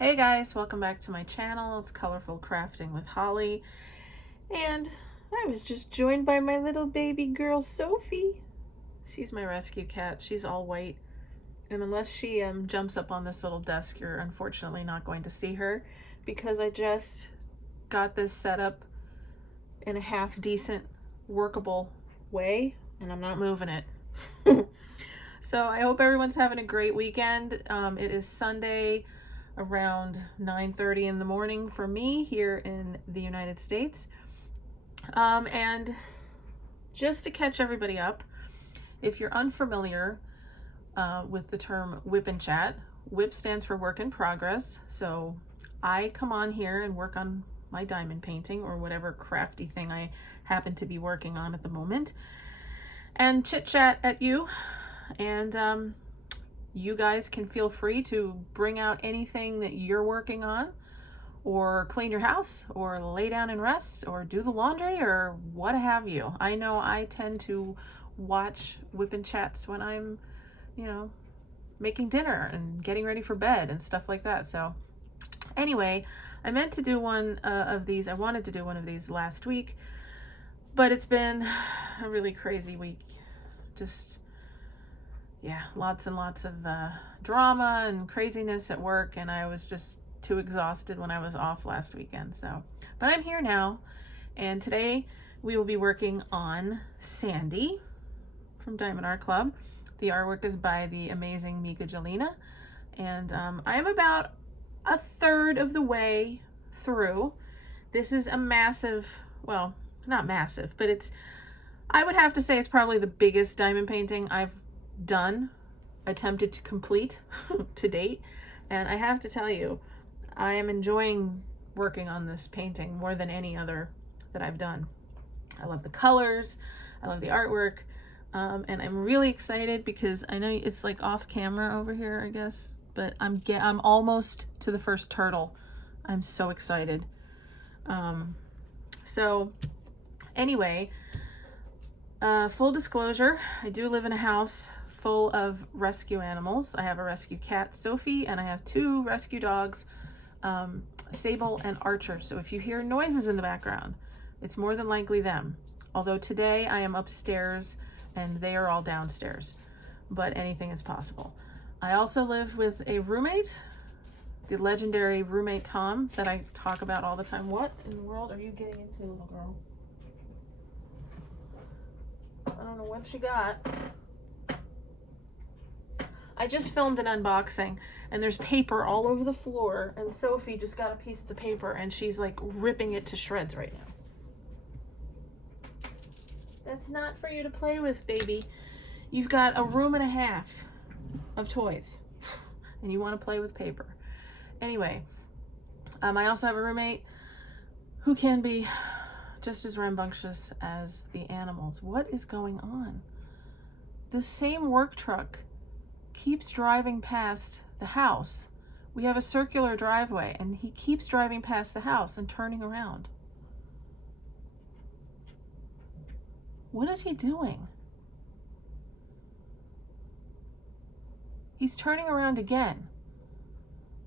Hey guys, welcome back to my channel. It's Colorful Crafting with Holly, and I was just joined by my little baby girl Sophie. She's my rescue cat. She's all white, and unless she jumps up on this little desk, you're unfortunately not going to see her because I just got this set up in a half decent workable way and I'm not moving it. So I hope everyone's having a great weekend. It is Sunday around 9:30 in the morning for me here in the United States. And just to catch everybody up, if you're unfamiliar with the term WIP Chat, WIP stands for work in progress. So I come on here and work on my diamond painting or whatever crafty thing I happen to be working on at the moment and chit chat at you. And you guys can feel free to bring out anything that you're working on, or clean your house, or lay down and rest, or do the laundry, or what have you. I know I tend to watch WIP Chats when I'm, making dinner and getting ready for bed and stuff like that. So anyway, I meant to do one of these. I wanted to do one of these last week, but it's been a really crazy week. Lots and lots of drama and craziness at work, and I was just too exhausted when I was off last weekend. But I'm here now, and today we will be working on Sandy from Diamond Art Club. The artwork is by the amazing Mika Jelena, and I'm about a third of the way through. This is a massive, well, not massive, but I would have to say it's probably the biggest diamond painting I've attempted to complete to date. And I have to tell you, I am enjoying working on this painting more than any other that I've done. I love the colors, I love the artwork, and I'm really excited because I know it's like off camera over here, I guess, but I'm almost to the first turtle. I'm so excited. So anyway, full disclosure, I do live in a house full of rescue animals. I have a rescue cat, Sophie, and I have two rescue dogs, Sable and Archer. So if you hear noises in the background, it's more than likely them. Although today I am upstairs and they are all downstairs, but anything is possible. I also live with a roommate, the legendary roommate Tom that I talk about all the time. What in the world are you getting into, little girl? I don't know what she got. I just filmed an unboxing and there's paper all over the floor, and Sophie just got a piece of the paper and she's like ripping it to shreds right now. That's not for you to play with, baby. You've got a room and a half of toys and you want to play with paper. Anyway, I also have a roommate who can be just as rambunctious as the animals. What is going on? The same work truck keeps driving past the house. We have a circular driveway and he keeps driving past the house and turning around. What is he doing? He's turning around again.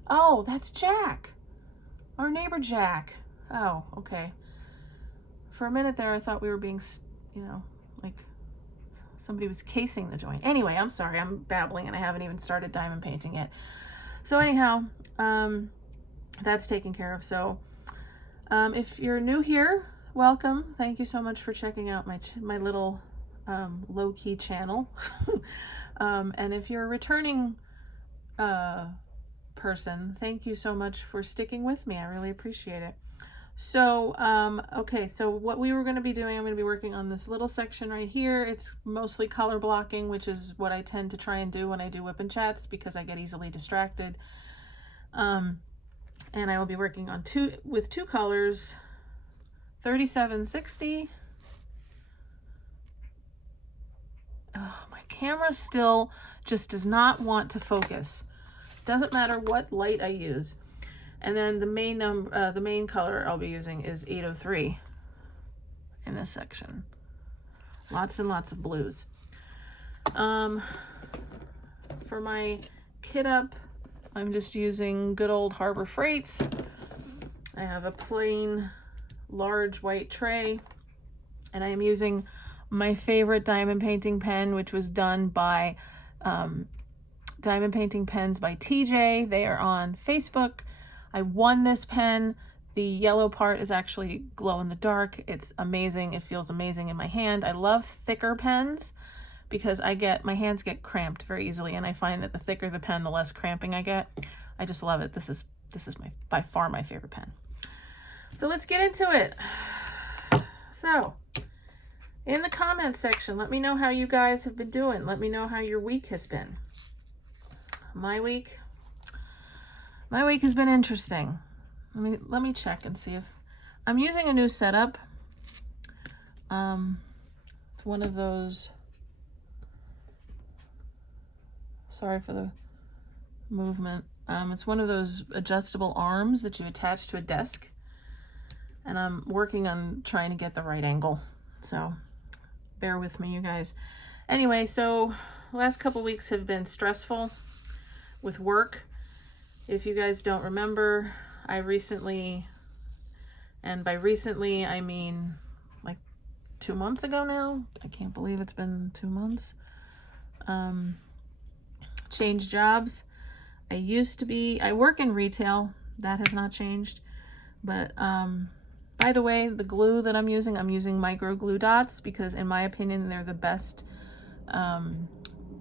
Oh, that's Jack. Our neighbor Jack. Oh, okay. For a minute there, I thought we were being, like somebody was casing the joint. Anyway, I'm sorry, I'm babbling and I haven't even started diamond painting yet. So anyhow, that's taken care of. So if you're new here, welcome. Thank you so much for checking out my little low-key channel. And if you're a returning person, thank you so much for sticking with me. I really appreciate it. So, okay, so what we were going to be doing, I'm going to be working on this little section right here. It's mostly color blocking, which is what I tend to try and do when I do WIP Chats because I get easily distracted. And I will be working on with two colors, 3760. Oh, my camera still just does not want to focus. Doesn't matter what light I use. And then the main color I'll be using is 803 in this section. Lots and lots of blues. For my kit up, I'm just using good old Harbor Freights. I have a plain large white tray, and I am using my favorite diamond painting pen, which was done by Diamond Painting Pens by TJ. They are on Facebook. I won this pen. The yellow part is actually glow in the dark. It's amazing. It feels amazing in my hand. I love thicker pens because my hands get cramped very easily, and I find that the thicker the pen, the less cramping I get. I just love it. This is by far my favorite pen. So let's get into it. So, in the comments section, let me know how you guys have been doing. Let me know how your week has been. My week has been interesting. Let me check and see if I'm using a new setup. It's one of those, sorry for the movement. It's one of those adjustable arms that you attach to a desk, and I'm working on trying to get the right angle. So bear with me, you guys. Anyway, so the last couple weeks have been stressful with work. If you guys don't remember, I recently, and by recently I mean like 2 months ago now, I can't believe it's been 2 months, changed jobs. I work in retail. That has not changed. But by the way, the glue that I'm using micro glue dots because in my opinion, they're the best,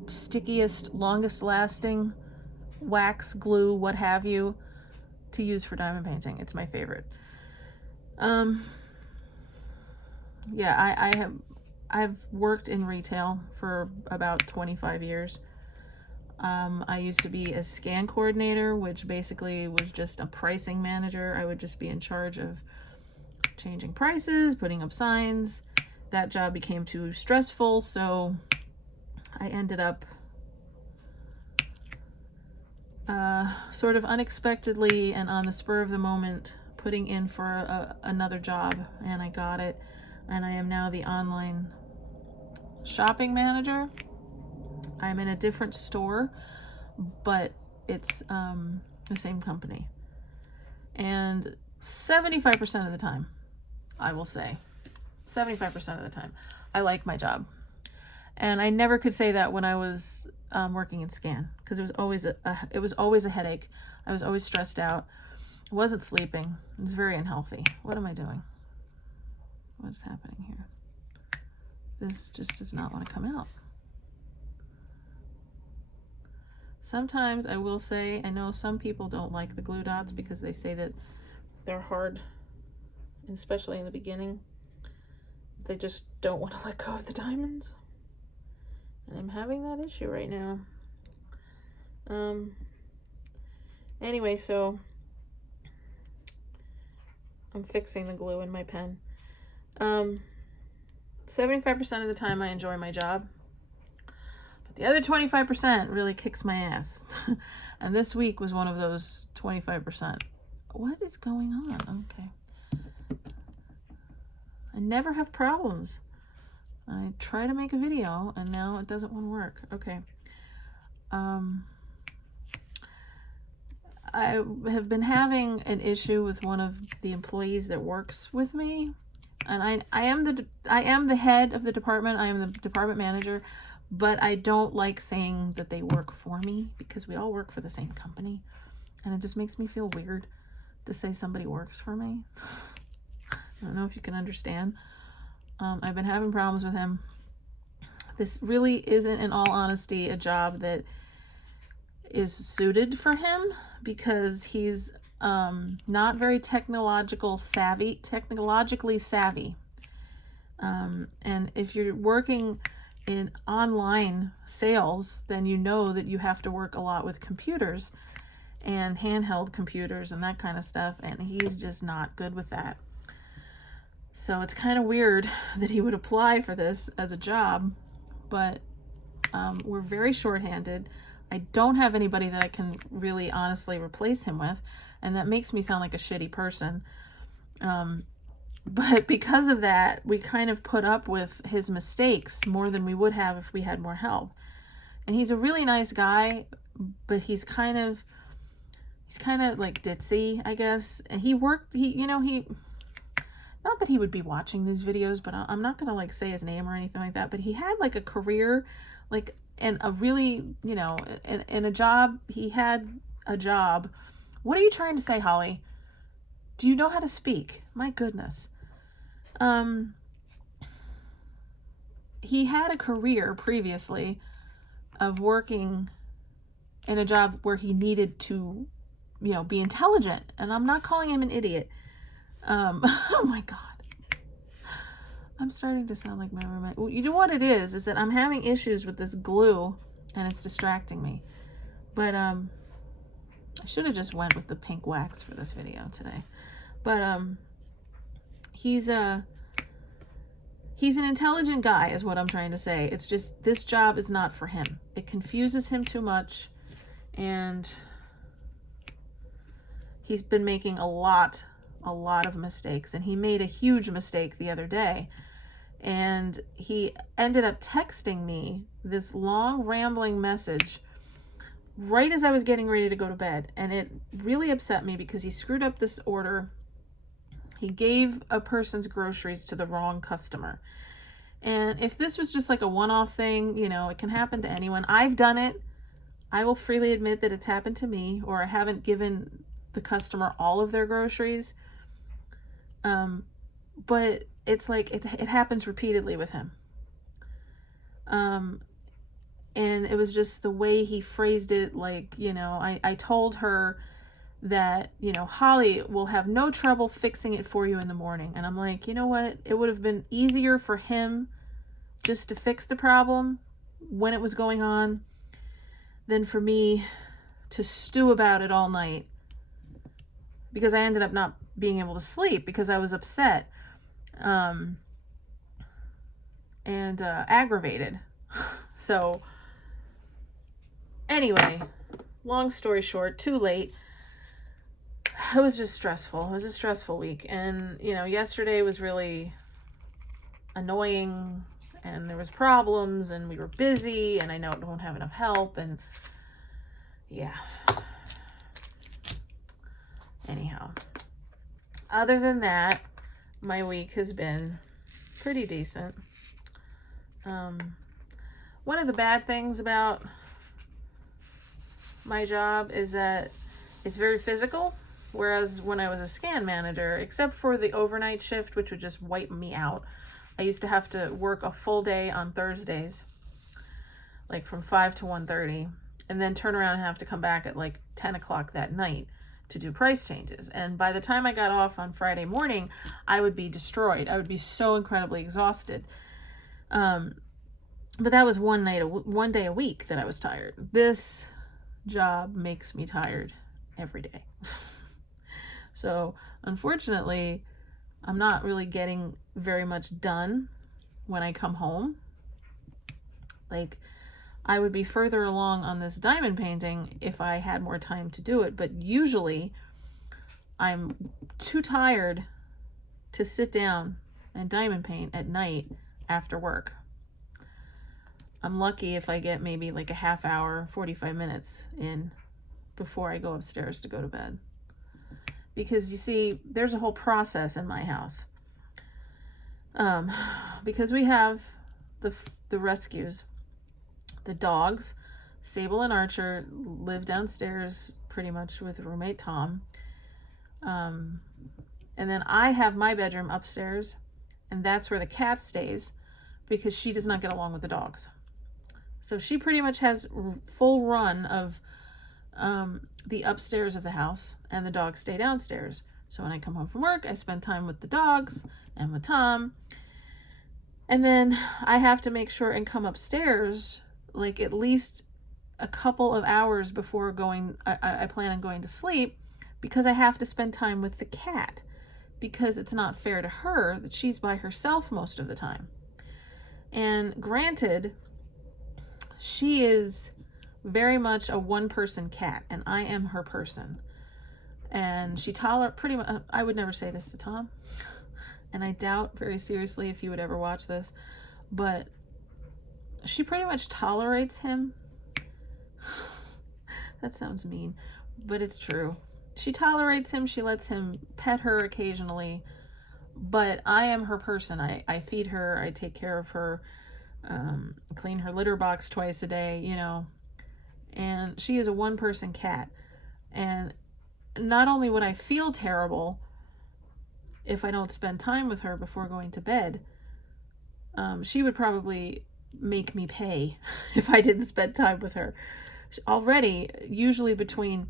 stickiest, longest lasting wax, glue, what have you, to use for diamond painting. It's my favorite. Yeah, I've worked in retail for about 25 years. I used to be a scan coordinator, which basically was just a pricing manager. I would just be in charge of changing prices, putting up signs. That job became too stressful, so I ended up sort of unexpectedly and on the spur of the moment putting in for another job, and I got it, and I am now the online shopping manager. I'm in a different store, but it's the same company. And 75% of the time, I will say, 75% of the time, I like my job. And I never could say that when I was working in scan, because it was always a headache. I was always stressed out. I wasn't sleeping. It was very unhealthy. What am I doing? What's happening here? This just does not want to come out. Sometimes I will say, I know some people don't like the glue dots because they say that they're hard, especially in the beginning. They just don't want to let go of the diamonds. And I'm having that issue right now. Anyway, so I'm fixing the glue in my pen. 75% of the time I enjoy my job. But the other 25% really kicks my ass. And this week was one of those 25%. What is going on? Okay. I never have problems. I try to make a video and now it doesn't want to work. Okay. I have been having an issue with one of the employees that works with me, and I am the head of the department. I am the department manager, but I don't like saying that they work for me because we all work for the same company, and it just makes me feel weird to say somebody works for me. I don't know if you can understand. I've been having problems with him. This really isn't, in all honesty, a job that is suited for him because he's not very technologically savvy. And if you're working in online sales, then you know that you have to work a lot with computers and handheld computers and that kind of stuff, and he's just not good with that. So it's kind of weird that he would apply for this as a job, but we're very shorthanded. I don't have anybody that I can really honestly replace him with, and that makes me sound like a shitty person. But because of that, we kind of put up with his mistakes more than we would have if we had more help. And he's a really nice guy, but he's kind of he's kind of like ditzy, I guess. And he worked, not that he would be watching these videos, but I'm not going to like say his name or anything like that, but he had like a career, like, and a really, in a job, he had a job. What are you trying to say, Holly? Do you know how to speak? My goodness. He had a career previously of working in a job where he needed to, be intelligent. And I'm not calling him an idiot. Oh my God. I'm starting to sound like my roommate. Well, you know what it is that I'm having issues with this glue and it's distracting me. But I should have just went with the pink wax for this video today. But he's an intelligent guy is what I'm trying to say. It's just this job is not for him. It confuses him too much, and he's been making a lot of mistakes, and he made a huge mistake the other day. And he ended up texting me this long rambling message right as I was getting ready to go to bed. And it really upset me because he screwed up this order. He gave a person's groceries to the wrong customer. And if this was just like a one-off thing, it can happen to anyone. I've done it. I will freely admit that it's happened to me, or I haven't given the customer all of their groceries. But it's like it happens repeatedly with him. And it was just the way he phrased it. Like, I told her that, Holly will have no trouble fixing it for you in the morning. And I'm like, you know what? It would have been easier for him just to fix the problem when it was going on than for me to stew about it all night, because I ended up not being able to sleep because I was upset and aggravated. So anyway, long story short, too late. It was just stressful. It was a stressful week. And, yesterday was really annoying, and there was problems, and we were busy, and I know I won't have enough help, and yeah. Anyhow, other than that, my week has been pretty decent. One of the bad things about my job is that it's very physical, whereas when I was a scan manager, except for the overnight shift, which would just wipe me out, I used to have to work a full day on Thursdays, like from 5 to 1:30, and then turn around and have to come back at like 10 o'clock that night to do price changes. And by the time I got off on Friday morning, I would be destroyed. I would be so incredibly exhausted. But that was one day a week that I was tired. This job makes me tired every day. So unfortunately, I'm not really getting very much done when I come home. Like, I would be further along on this diamond painting if I had more time to do it, but usually I'm too tired to sit down and diamond paint at night after work. I'm lucky if I get maybe like a half hour, 45 minutes in before I go upstairs to go to bed. Because you see, there's a whole process in my house. Because we have the rescues. The dogs, Sable and Archer, live downstairs pretty much with roommate Tom. And then I have my bedroom upstairs, and that's where the cat stays because she does not get along with the dogs. So she pretty much has full run of the upstairs of the house, and the dogs stay downstairs. So when I come home from work, I spend time with the dogs and with Tom. And then I have to make sure and come upstairs like at least a couple of hours before I plan on going to sleep, because I have to spend time with the cat, because it's not fair to her that she's by herself most of the time. And granted, she is very much a one-person cat, and I am her person. And she pretty much, I would never say this to Tom, and I doubt very seriously if he would ever watch this, but she pretty much tolerates him. That sounds mean. but it's true. She tolerates him. She lets him pet her occasionally, but I am her person. I feed her. I take care of her, clean her litter box twice a day, you know, and she is a one-person cat. And not only would I feel terrible if I don't spend time with her before going to bed, she would probably make me pay if I didn't spend time with her. Already, usually between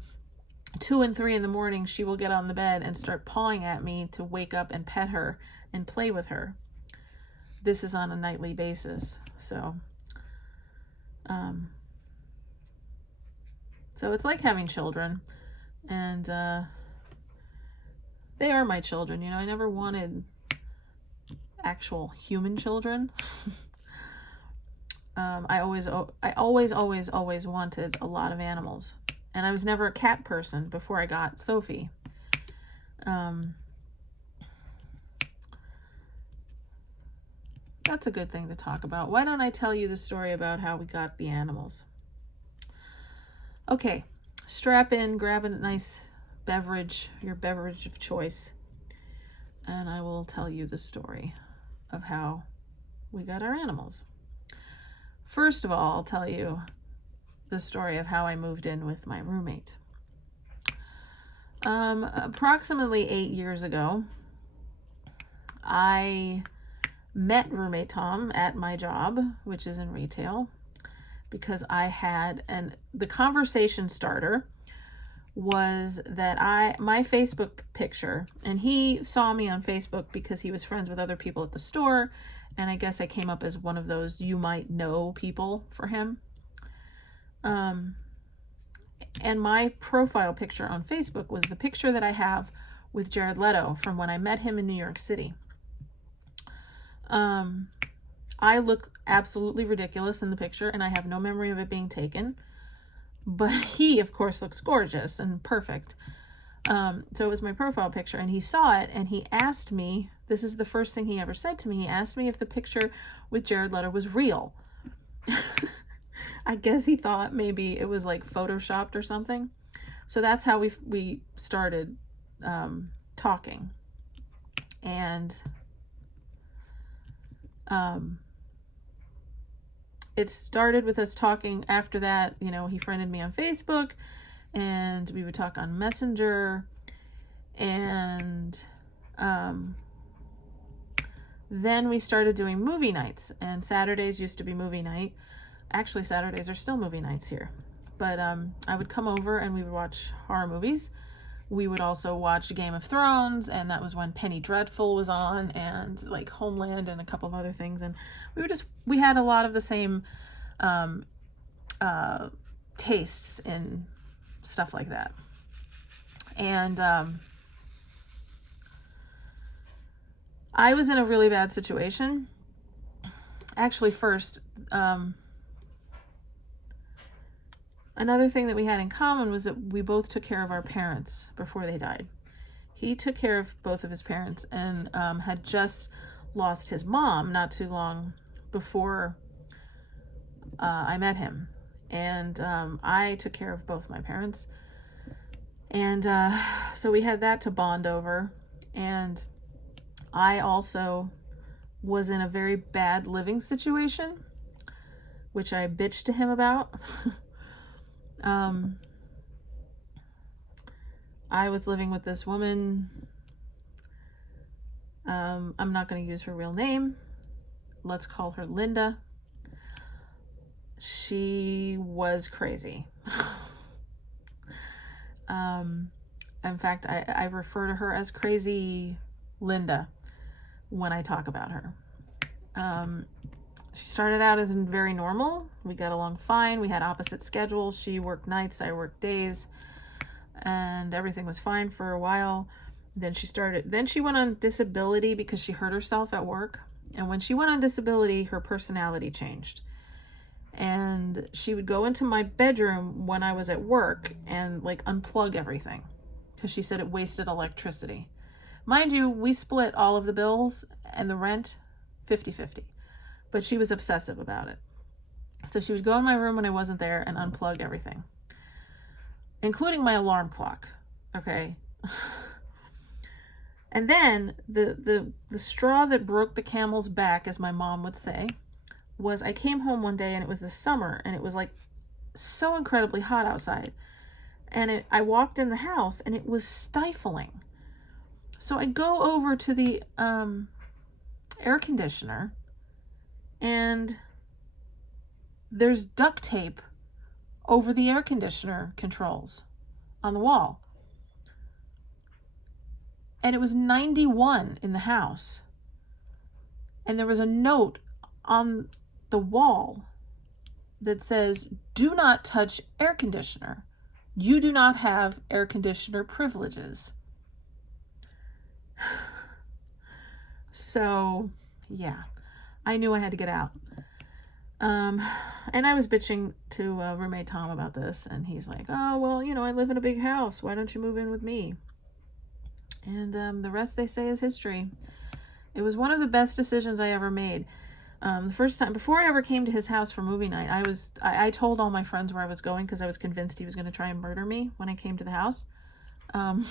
2 and 3 in the morning, she will get on the bed and start pawing at me to wake up and pet her and play with her. This is on a nightly basis. So it's like having children. And they are my children. You know, I never wanted actual human children. I always wanted a lot of animals. And I was never a cat person before I got Sophie. That's a good thing to talk about. Why don't I tell you the story about how we got the animals? Okay, strap in, grab a nice beverage, your beverage of choice, and I will tell you the story of how we got our animals. First of all, I'll tell you the story of how I moved in with my roommate. Approximately 8 years ago, I met roommate Tom at my job, which is in retail, because I had, and the conversation starter was that my Facebook picture, and he saw me on Facebook because he was friends with other people at the store, and I guess I came up as one of those you might know people for him. And my profile picture on Facebook was the picture that I have with Jared Leto from when I met him in New York City. I look absolutely ridiculous in the picture, and I have no memory of it being taken. But he, of course, looks gorgeous and perfect. So it was my profile picture, and he saw it, and he asked me, this is the first thing he ever said to me, he asked me if the picture with Jared Leto was real. I guess he thought maybe it was like photoshopped or something. So that's how we started talking. And it started with us talking. After that, you know, he friended me on Facebook, and we would talk on Messenger, and then we started doing movie nights, and Saturdays used to be movie night. Actually, Saturdays are still movie nights here. But I would come over and we would watch horror movies. We would also watch Game of Thrones, and that was when Penny Dreadful was on, and like Homeland and a couple of other things. And we had a lot of the same tastes in stuff like that. And I was in a really bad situation. Actually, first, another thing that we had in common was that we both took care of our parents before they died. He took care of both of his parents, and had just lost his mom not too long before I met him. And I took care of both my parents. And so we had that to bond over. And I also was in a very bad living situation, which I bitched to him about. I was living with this woman. I'm not going to use her real name. Let's call her Linda. She was crazy. In fact, I refer to her as Crazy Linda when I talk about her. She started out as very normal. We got along fine. We had opposite schedules. She worked nights, I worked days, and everything was fine for a while. Then she went on disability because she hurt herself at work. And when she went on disability, her personality changed. And she would go into my bedroom when I was at work and like unplug everything because she said it wasted electricity. Mind you, we split all of the bills and the rent 50-50. But she was obsessive about it. So she would go in my room when I wasn't there and unplug everything. including my alarm clock. Okay. And then the straw that broke the camel's back, as my mom would say, was I came home one day and it was the summer and it was like so incredibly hot outside. And I walked in the house and it was stifling. So I go over to the air conditioner and there's duct tape over the air conditioner controls on the wall. And it was 91 in the house. And there was a note on the wall that says, "Do not touch air conditioner. You do not have air conditioner privileges." So, yeah, I knew I had to get out. And I was bitching to roommate Tom about this, and he's like, "Oh, well, you know, I live in a big house. Why don't you move in with me?" And the rest, they say, is history. It was one of the best decisions I ever made. The first time, before I ever came to his house for movie night, I told all my friends where I was going because I was convinced he was going to try and murder me when I came to the house. And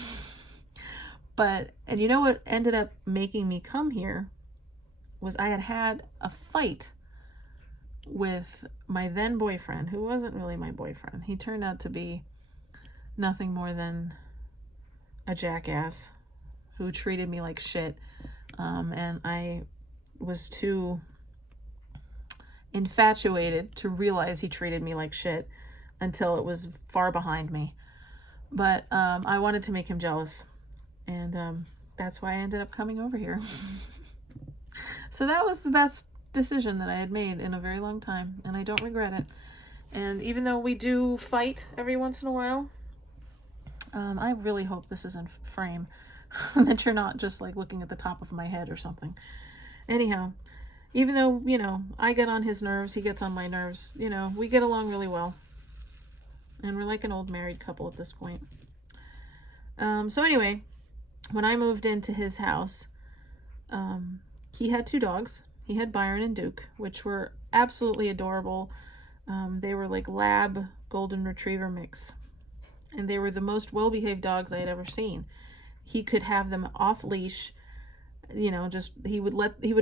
you know what ended up making me come here was I had a fight with my then boyfriend, who wasn't really my boyfriend. He turned out to be nothing more than a jackass who treated me like shit. And I was too infatuated to realize he treated me like shit until it was far behind me. But I wanted to make him jealous. And that's why I ended up coming over here. So that was the best decision that I had made in a very long time. And I don't regret it. And even though we do fight every once in a while, I really hope this isn't frame. That you're not just like looking at the top of my head or something. Anyhow, even though, you know, I get on his nerves, he gets on my nerves, you know, we get along really well. And we're like an old married couple at this point. So anyway, when I moved into his house, he had 2 dogs. He had Byron and Duke, which were absolutely adorable. They were like lab golden retriever mix. And they were the most well-behaved dogs I had ever seen. He could have them off leash, you know, just he would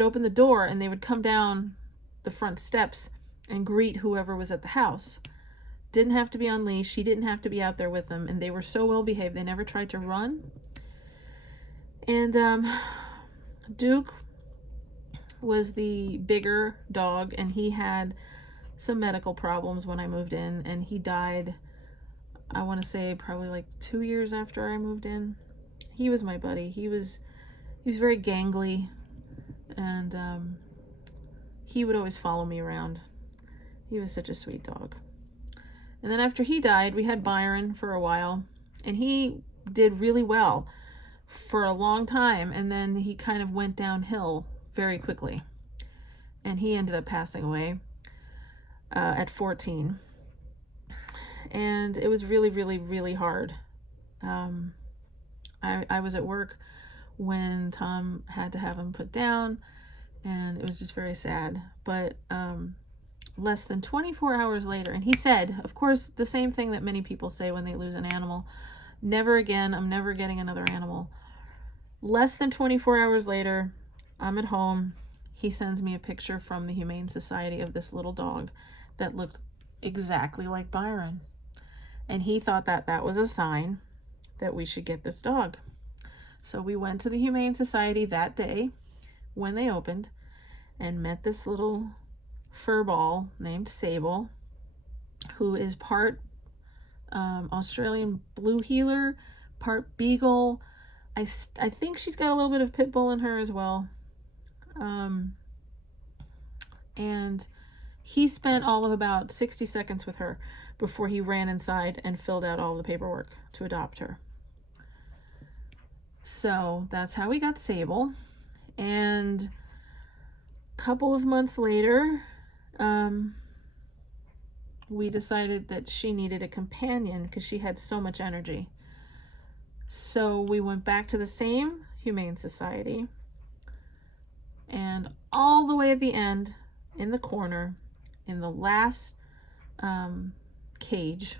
open the door and they would come down the front steps and greet whoever was at the house. Didn't have to be on leash. He didn't have to be out there with them. And they were so well behaved. They never tried to run. And Duke was the bigger dog, and he had some medical problems when I moved in, and he died, I want to say probably like 2 years after I moved in. He was my buddy. He was very gangly, and he would always follow me around. He was such a sweet dog. And then after he died, we had Byron for a while, and he did really well for a long time, and then he kind of went downhill very quickly, and he ended up passing away at 14. And it was really, really, really hard. I was at work when Tom had to have him put down, and it was just very sad. But less than 24 hours later, and he said, of course, the same thing that many people say when they lose an animal: never again, I'm never getting another animal. Less than 24 hours later, I'm at home. He sends me a picture from the Humane Society of this little dog that looked exactly like Byron. And he thought that that was a sign that we should get this dog. So we went to the Humane Society that day when they opened and met this little fur ball named Sable, who is part Australian Blue Heeler, part Beagle. I think she's got a little bit of pit bull in her as well. And he spent all of about 60 seconds with her before he ran inside and filled out all the paperwork to adopt her. So that's how we got Sable. And a couple of months later, we decided that she needed a companion because she had so much energy. So we went back to the same Humane Society, and all the way at the end, in the corner, in the last cage,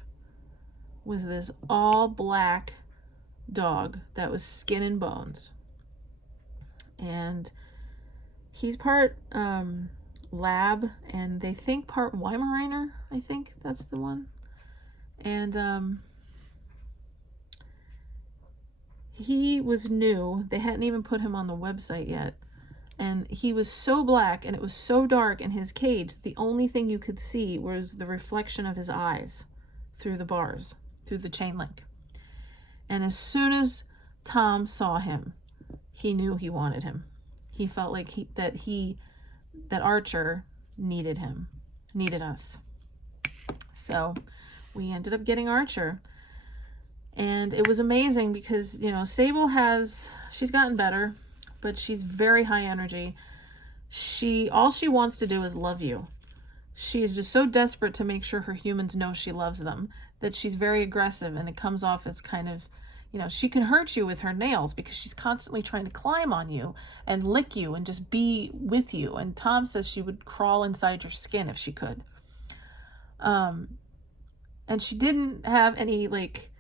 was this all black dog that was skin and bones. And he's part lab, and they think part Weimaraner. I think that's the one. And he was new. They hadn't even put him on the website yet. And he was so black, and it was so dark in his cage, the only thing you could see was the reflection of his eyes through the bars, through the chain link. And as soon as Tom saw him, he knew he wanted him. He felt like that Archer needed him, needed us. So we ended up getting Archer. And it was amazing because, you know, Sable she's gotten better, but she's very high energy. All she wants to do is love you. She's just so desperate to make sure her humans know she loves them that she's very aggressive, and it comes off as kind of, you know, she can hurt you with her nails because she's constantly trying to climb on you and lick you and just be with you. And Tom says she would crawl inside your skin if she could. And she didn't have any, like,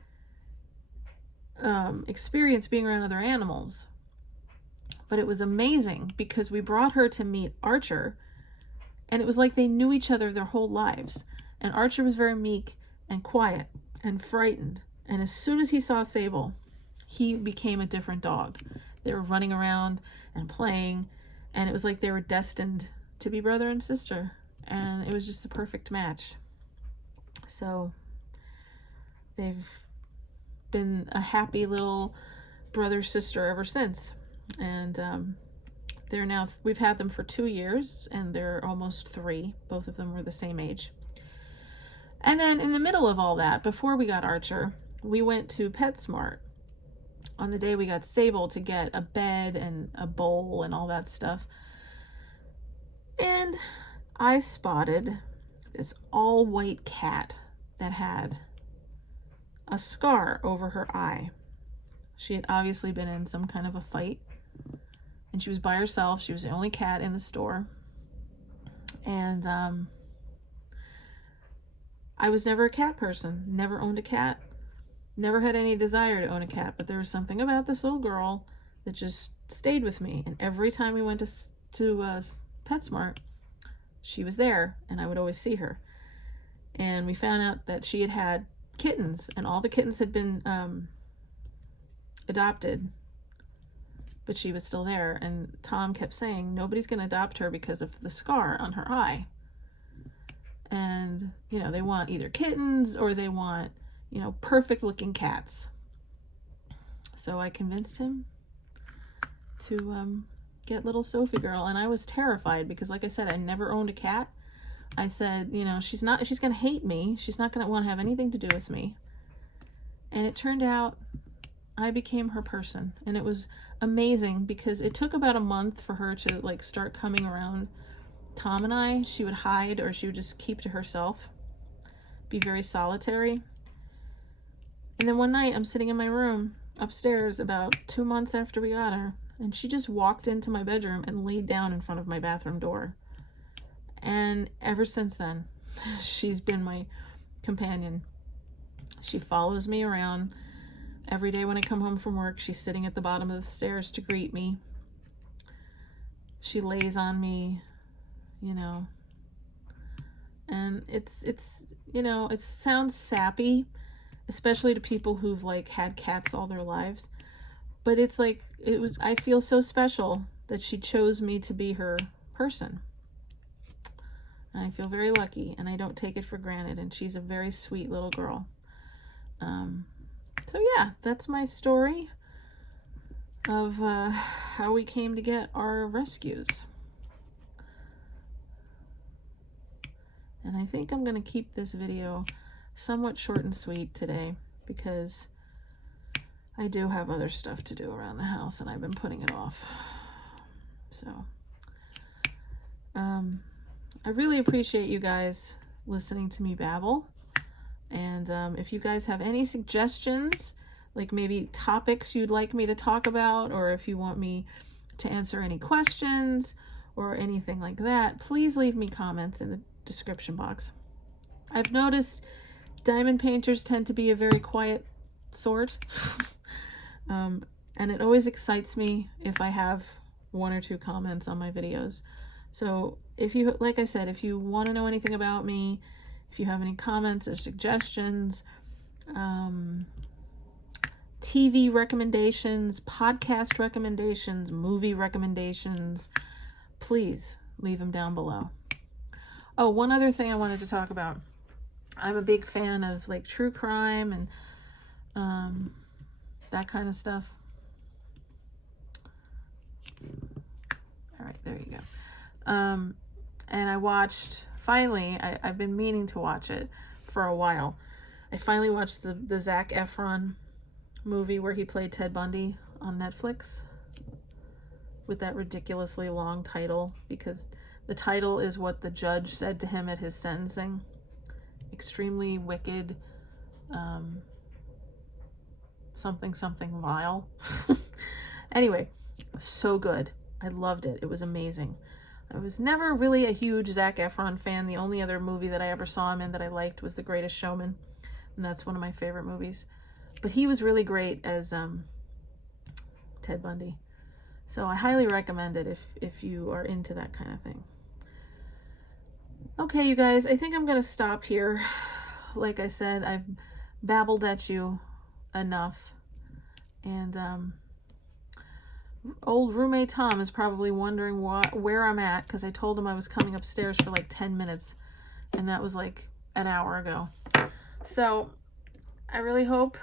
experience being around other animals. But it was amazing because we brought her to meet Archer, and it was like they knew each other their whole lives. And Archer was very meek and quiet and frightened. And as soon as he saw Sable, he became a different dog. They were running around and playing, and it was like they were destined to be brother and sister. And it was just the perfect match. So they've been a happy little brother-sister ever since. And we've had them for 2 years, and they're almost 3. Both of them were the same age. And then in the middle of all that, before we got Archer, we went to PetSmart on the day we got Sable to get a bed and a bowl and all that stuff. And I spotted this all-white cat that had a scar over her eye. She had obviously been in some kind of a fight, and she was by herself. She was the only cat in the store. And I was never a cat person, never owned a cat, never had any desire to own a cat, but there was something about this little girl that just stayed with me. And every time we went to PetSmart, she was there, and I would always see her. And we found out that she had kittens, and all the kittens had been adopted, but she was still there. And Tom kept saying, nobody's going to adopt her because of the scar on her eye. And, you know, they want either kittens or they want, you know, perfect looking cats. So I convinced him to get little Sophie girl. And I was terrified because, like I said, I never owned a cat. I said, you know, she's going to hate me. She's not going to want to have anything to do with me. And it turned out I became her person. And it was amazing because it took about a month for her to, like, start coming around Tom and I. She would hide, or she would just keep to herself, be very solitary. And then one night I'm sitting in my room upstairs about 2 months after we got her, and she just walked into my bedroom and laid down in front of my bathroom door. And ever since then, she's been my companion. She follows me around. Every day when I come home from work, she's sitting at the bottom of the stairs to greet me. She lays on me, you know. And it's you know, it sounds sappy, especially to people who've, like, had cats all their lives. But it's like, I feel so special that she chose me to be her person. And I feel very lucky, and I don't take it for granted. And she's a very sweet little girl. So yeah, that's my story of how we came to get our rescues. And I think I'm going to keep this video somewhat short and sweet today because I do have other stuff to do around the house, and I've been putting it off. So I really appreciate you guys listening to me babble. And if you guys have any suggestions, like maybe topics you'd like me to talk about, or if you want me to answer any questions or anything like that, please leave me comments in the description box. I've noticed diamond painters tend to be a very quiet sort. And it always excites me if I have 1 or 2 comments on my videos. So if you, like I said, if you want to know anything about me, if you have any comments or suggestions, TV recommendations, podcast recommendations, movie recommendations, please leave them down below. Oh, one other thing I wanted to talk about. I'm a big fan of like true crime and that kind of stuff. All right, there you go. And I watched, finally, I've been meaning to watch it for a while. I finally watched the Zac Efron movie where he played Ted Bundy on Netflix with that ridiculously long title, because the title is what the judge said to him at his sentencing. Extremely wicked, something vile. Anyway, so good. I loved it. It was amazing. I was never really a huge Zac Efron fan. The only other movie that I ever saw him in that I liked was The Greatest Showman, and that's one of my favorite movies. But he was really great as Ted Bundy. So I highly recommend it if you are into that kind of thing. Okay, you guys, I think I'm going to stop here. Like I said, I've babbled at you enough. And old roommate Tom is probably wondering where I'm at, because I told him I was coming upstairs for like 10 minutes. And that was like an hour ago. So I really hope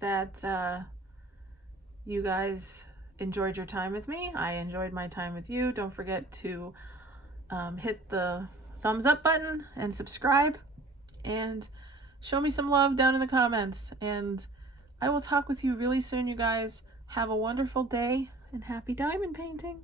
that you guys enjoyed your time with me. I enjoyed my time with you. Don't forget to hit the thumbs up button and subscribe, and show me some love down in the comments. And I will talk with you really soon, you guys. Have a wonderful day and happy diamond painting.